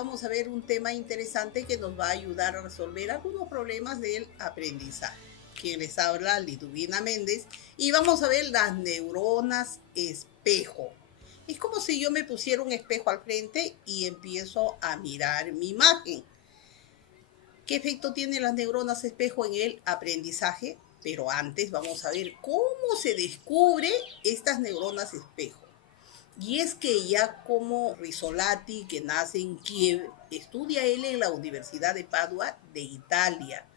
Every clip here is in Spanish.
vamos a ver un tema interesante que nos va a ayudar a resolver algunos problemas del aprendizaje. Quien les habla, Liduvina Méndez, y vamos a ver las neuronas espejo. Es como si yo me pusiera un espejo al frente y empiezo a mirar mi imagen. ¿Qué efecto tienen las neuronas espejo en el aprendizaje? Pero antes vamos a ver cómo se descubre estas neuronas espejo. Y es que Giacomo Rizzolatti, que nace en Kiev, estudia él en la Universidad de Padua de Italia.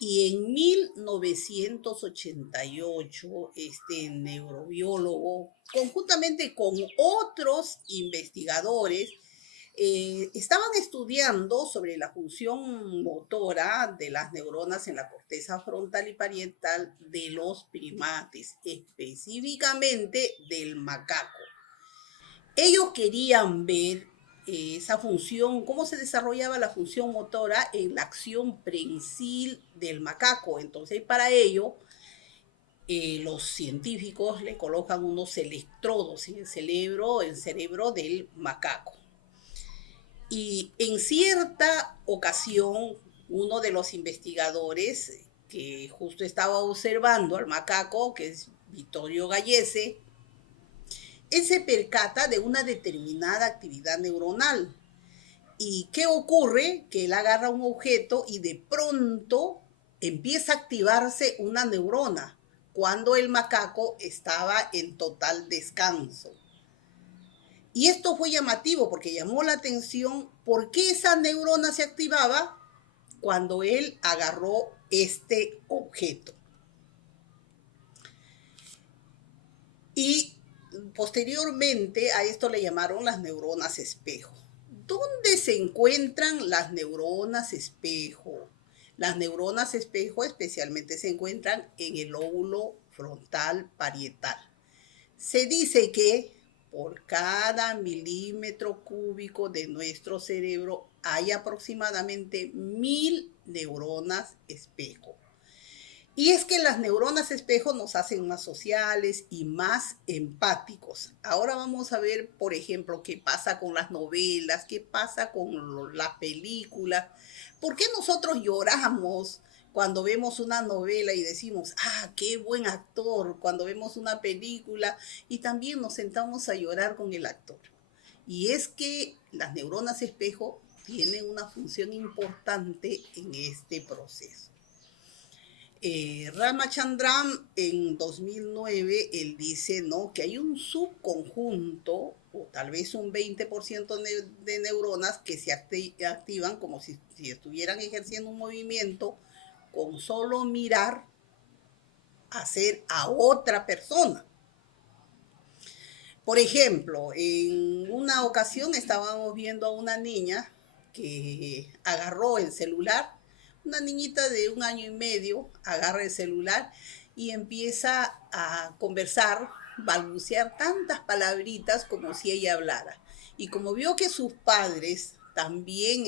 Y en 1988, este neurobiólogo, conjuntamente con otros investigadores, estaban estudiando sobre la función motora de las neuronas en la corteza frontal y parietal de los primates, específicamente del macaco. Ellos querían ver esa función, cómo se desarrollaba la función motora en la acción prensil del macaco. Entonces, para ello, los científicos le colocan unos electrodos en el cerebro del macaco. Y en cierta ocasión, uno de los investigadores que justo estaba observando al macaco, que es Vittorio Gallese, él se percata de una determinada actividad neuronal. ¿Y qué ocurre? Que él agarra un objeto y de pronto empieza a activarse una neurona cuando el macaco estaba en total descanso. Y esto fue llamativo porque llamó la atención por qué esa neurona se activaba cuando él agarró este objeto. Y posteriormente a esto le llamaron las neuronas espejo. ¿Dónde se encuentran las neuronas espejo? Las neuronas espejo especialmente se encuentran en el lóbulo frontal parietal. Se dice que por cada milímetro cúbico de nuestro cerebro hay aproximadamente 1000 neuronas espejo. Y es que las neuronas espejo nos hacen más sociales y más empáticos. Ahora vamos a ver, por ejemplo, qué pasa con las novelas, qué pasa con las películas. ¿Por qué nosotros lloramos cuando vemos una novela y decimos, ah, qué buen actor? Cuando vemos una película y también nos sentamos a llorar con el actor. Y es que las neuronas espejo tienen una función importante en este proceso. Ramachandran en 2009, él dice, ¿no?, que hay un subconjunto o tal vez un 20% de neuronas que se activan como si estuvieran ejerciendo un movimiento con solo mirar hacer a otra persona. Por ejemplo, en una ocasión estábamos viendo a una niña que agarró el celular. Una niñita de 1 año y medio agarra el celular y empieza a conversar, balbucear tantas palabritas como si ella hablara. Y como vio que sus padres también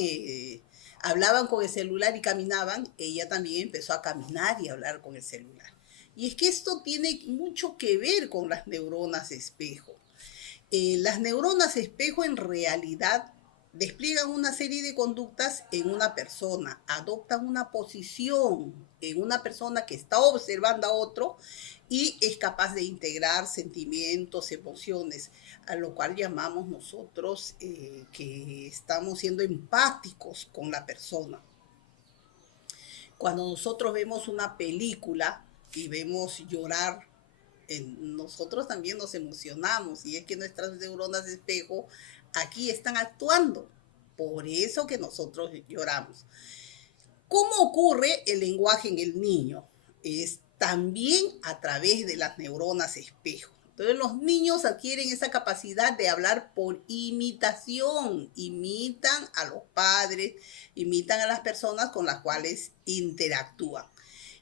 hablaban con el celular y caminaban, ella también empezó a caminar y a hablar con el celular. Y es que esto tiene mucho que ver con las neuronas espejo. Las neuronas espejo en realidad despliegan una serie de conductas en una persona, adoptan una posición en una persona que está observando a otro y es capaz de integrar sentimientos, emociones, a lo cual llamamos nosotros que estamos siendo empáticos con la persona. Cuando nosotros vemos una película y vemos llorar, nosotros también nos emocionamos y es que nuestras neuronas de espejo aquí están actuando. Por eso que nosotros lloramos. ¿Cómo ocurre el lenguaje en el niño? Es también a través de las neuronas espejo. Entonces los niños adquieren esa capacidad de hablar por imitación. Imitan a los padres, imitan a las personas con las cuales interactúan.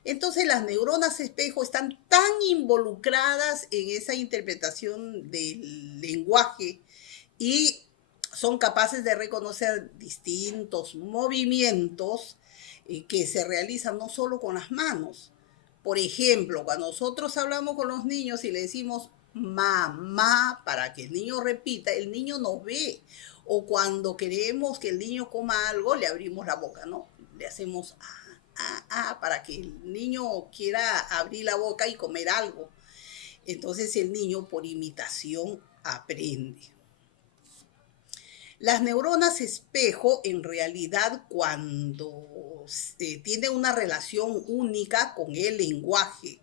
Entonces las neuronas espejo están tan involucradas en esa interpretación del lenguaje y son capaces de reconocer distintos movimientos que se realizan no solo con las manos. Por ejemplo, cuando nosotros hablamos con los niños y le decimos, mamá, para que el niño repita, el niño nos ve. O cuando queremos que el niño coma algo, le abrimos la boca, ¿no? Le hacemos para que el niño quiera abrir la boca y comer algo. Entonces el niño por imitación aprende. Las neuronas espejo en realidad cuando tiene una relación única con el lenguaje.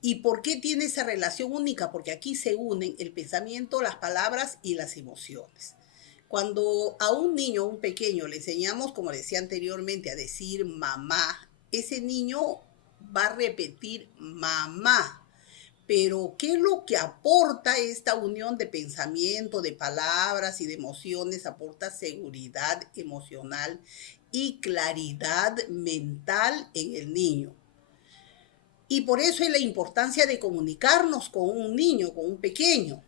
¿Y por qué tiene esa relación única? Porque aquí se unen el pensamiento, las palabras y las emociones. Cuando a un niño, a un pequeño, le enseñamos, como decía anteriormente, a decir mamá, ese niño va a repetir mamá. Pero, ¿qué es lo que aporta esta unión de pensamiento, de palabras y de emociones? Aporta seguridad emocional y claridad mental en el niño. Y por eso es la importancia de comunicarnos con un niño, con un pequeño.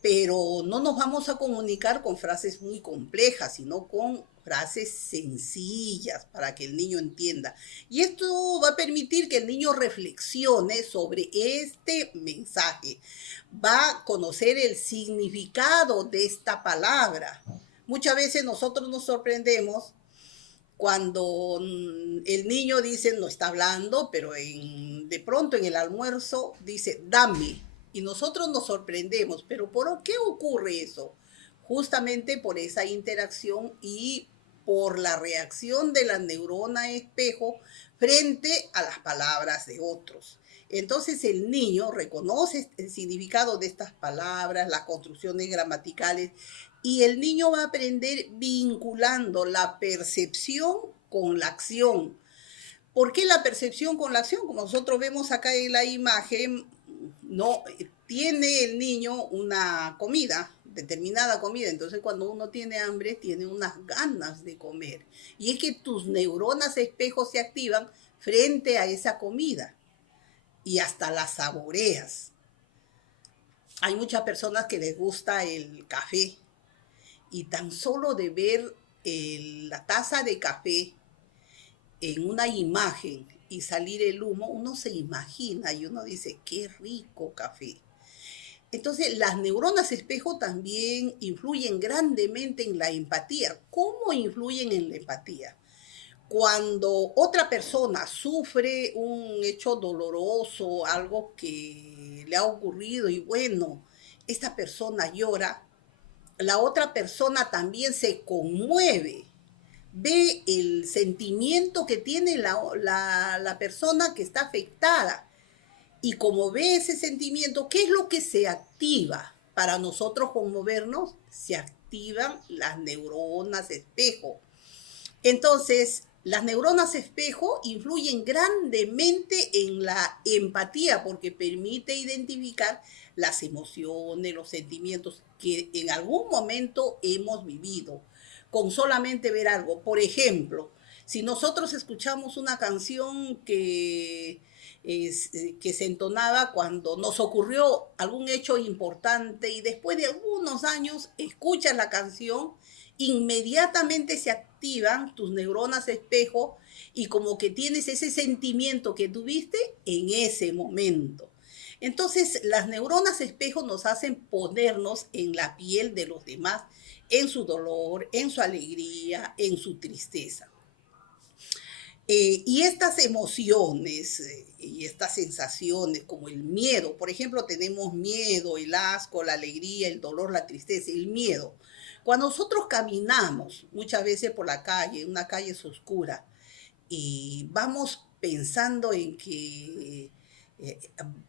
Pero no nos vamos a comunicar con frases muy complejas, sino con frases sencillas para que el niño entienda. Y esto va a permitir que el niño reflexione sobre este mensaje. Va a conocer el significado de esta palabra. Muchas veces nosotros nos sorprendemos cuando el niño dice, no está hablando, pero de pronto en el almuerzo dice, dame. Y nosotros nos sorprendemos, pero ¿por qué ocurre eso? Justamente por esa interacción y por la reacción de la neurona espejo frente a las palabras de otros. Entonces el niño reconoce el significado de estas palabras, las construcciones gramaticales, y el niño va a aprender vinculando la percepción con la acción. ¿Por qué la percepción con la acción? Como nosotros vemos acá en la imagen, no tiene el niño una comida, determinada comida. Entonces, cuando uno tiene hambre, tiene unas ganas de comer. Y es que tus neuronas espejo se activan frente a esa comida y hasta la saboreas. Hay muchas personas que les gusta el café y tan solo de ver la taza de café en una imagen y salir el humo, uno se imagina y uno dice, qué rico café. Entonces, las neuronas espejo también influyen grandemente en la empatía. ¿Cómo influyen en la empatía? Cuando otra persona sufre un hecho doloroso, algo que le ha ocurrido y bueno, esta persona llora, la otra persona también se conmueve, ve el sentimiento que tiene la persona que está afectada. Y como ve ese sentimiento, ¿qué es lo que se activa? Para nosotros conmovernos, se activan las neuronas espejo. Entonces, las neuronas espejo influyen grandemente en la empatía porque permite identificar las emociones, los sentimientos que en algún momento hemos vivido con solamente ver algo. Por ejemplo, si nosotros escuchamos una canción que se entonaba cuando nos ocurrió algún hecho importante y después de algunos años escuchas la canción, inmediatamente se activan tus neuronas espejo y como que tienes ese sentimiento que tuviste en ese momento. Entonces, las neuronas espejo nos hacen ponernos en la piel de los demás, en su dolor, en su alegría, en su tristeza. Y estas emociones y estas sensaciones como el miedo, por ejemplo, tenemos miedo, el asco, la alegría, el dolor, la tristeza, el miedo. Cuando nosotros caminamos muchas veces por la calle, una calle es oscura, y vamos pensando en que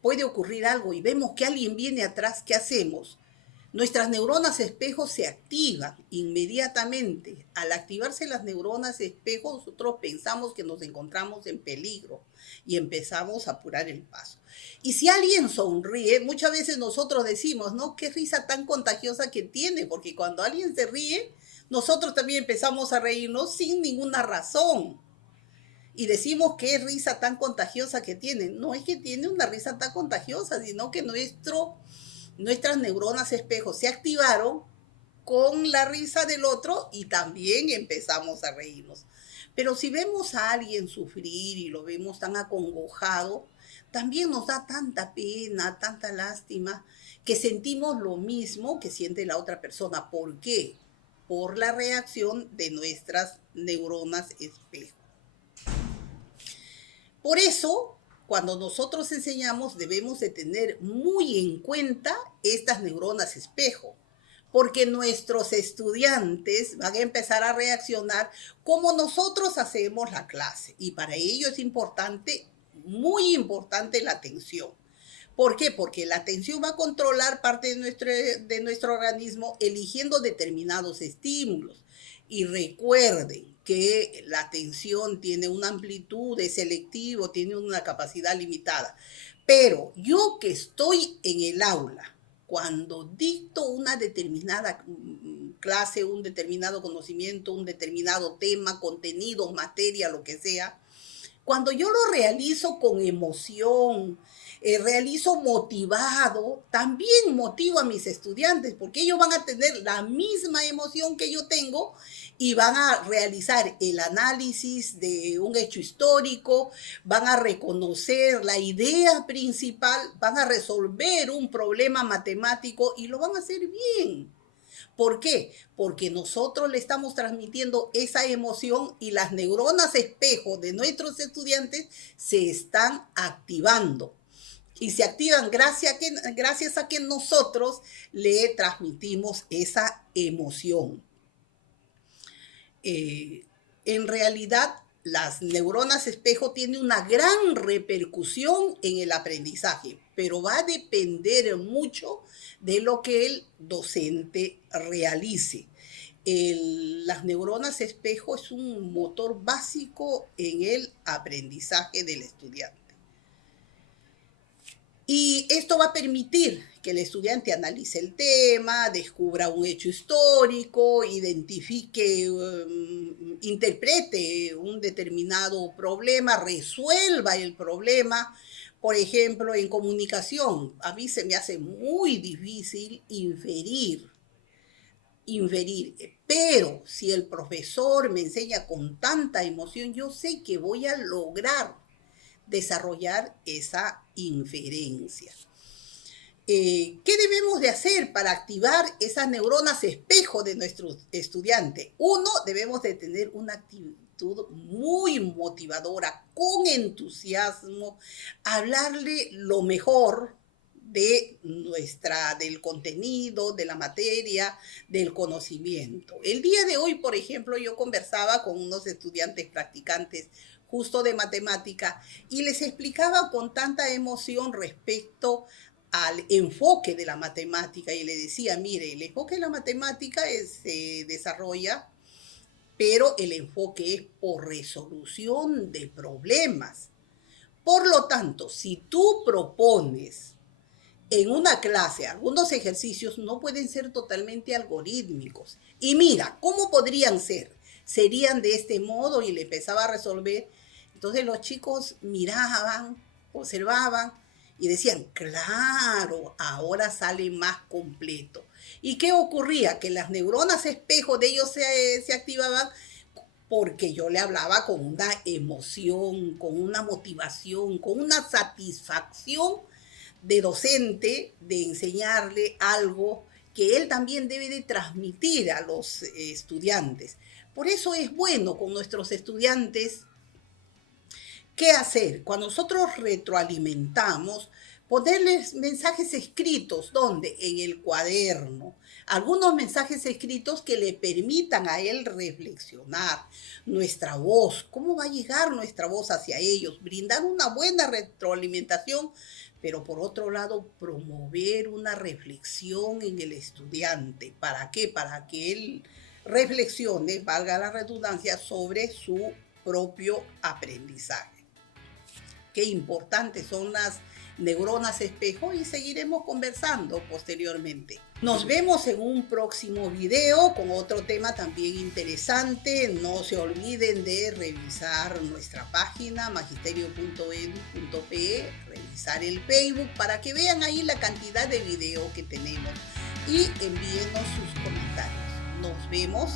puede ocurrir algo y vemos que alguien viene atrás, ¿qué hacemos? Nuestras neuronas espejo se activan inmediatamente. Al activarse las neuronas espejo, nosotros pensamos que nos encontramos en peligro y empezamos a apurar el paso. Y si alguien sonríe, muchas veces nosotros decimos, ¿no? Qué risa tan contagiosa que tiene, porque cuando alguien se ríe, nosotros también empezamos a reírnos sin ninguna razón. Y decimos qué risa tan contagiosa que tiene. No es que tiene una risa tan contagiosa, sino que nuestras neuronas espejo se activaron con la risa del otro y también empezamos a reírnos. Pero si vemos a alguien sufrir y lo vemos tan acongojado, también nos da tanta pena, tanta lástima, que sentimos lo mismo que siente la otra persona. ¿Por qué? Por la reacción de nuestras neuronas espejo. Por eso, cuando nosotros enseñamos, debemos de tener muy en cuenta estas neuronas espejo, porque nuestros estudiantes van a empezar a reaccionar como nosotros hacemos la clase. Y para ello es importante, muy importante, la atención. ¿Por qué? Porque la atención va a controlar parte de nuestro organismo eligiendo determinados estímulos. Y recuerden que la atención tiene una amplitud, es selectivo, tiene una capacidad limitada. Pero yo que estoy en el aula, cuando dicto una determinada clase, un determinado conocimiento, un determinado tema, contenido, materia, lo que sea, cuando yo lo realizo con emoción, realizo motivado, también motivo a mis estudiantes, porque ellos van a tener la misma emoción que yo tengo y van a realizar el análisis de un hecho histórico, van a reconocer la idea principal, van a resolver un problema matemático y lo van a hacer bien. ¿Por qué? Porque nosotros le estamos transmitiendo esa emoción y las neuronas espejo de nuestros estudiantes se están activando. Y se activan gracias a que nosotros le transmitimos esa emoción. En realidad, las neuronas espejo tienen una gran repercusión en el aprendizaje, pero va a depender mucho de lo que el docente realice. Las neuronas espejo es un motor básico en el aprendizaje del estudiante. Y esto va a permitir que el estudiante analice el tema, descubra un hecho histórico, identifique, interprete un determinado problema, resuelva el problema. Por ejemplo, en comunicación, a mí se me hace muy difícil inferir. Pero si el profesor me enseña con tanta emoción, yo sé que voy a lograr desarrollar esa inferencia. ¿Qué debemos de hacer para activar esas neuronas espejo de nuestros estudiantes? Uno, debemos de tener una actitud muy motivadora, con entusiasmo, hablarle lo mejor del contenido, de la materia, del conocimiento. El día de hoy, por ejemplo, yo conversaba con unos estudiantes practicantes justo de matemática y les explicaba con tanta emoción respecto al enfoque de la matemática y le decía, mire, el enfoque de la matemática se desarrolla, pero el enfoque es por resolución de problemas. Por lo tanto, si tú propones en una clase algunos ejercicios, no pueden ser totalmente algorítmicos. Y mira, ¿cómo podrían ser? Serían de este modo y le empezaba a resolver. Entonces los chicos miraban, observaban y decían, claro, ahora sale más completo. ¿Y qué ocurría? Que las neuronas espejo de ellos se activaban porque yo le hablaba con una emoción, con una motivación, con una satisfacción de docente, de enseñarle algo que él también debe de transmitir a los estudiantes. Por eso es bueno con nuestros estudiantes. ¿Qué hacer? Cuando nosotros retroalimentamos, ponerles mensajes escritos, ¿dónde? En el cuaderno. Algunos mensajes escritos que le permitan a él reflexionar. Nuestra voz, ¿cómo va a llegar nuestra voz hacia ellos? Brindar una buena retroalimentación, pero por otro lado, promover una reflexión en el estudiante. ¿Para qué? Para que él reflexione, valga la redundancia, sobre su propio aprendizaje. Qué importantes son las neuronas espejo y seguiremos conversando posteriormente. Nos vemos en un próximo video con otro tema también interesante. No se olviden de revisar nuestra página magisterio.edu.pe, revisar el Facebook para que vean ahí la cantidad de videos que tenemos y envíenos sus comentarios. Nos vemos.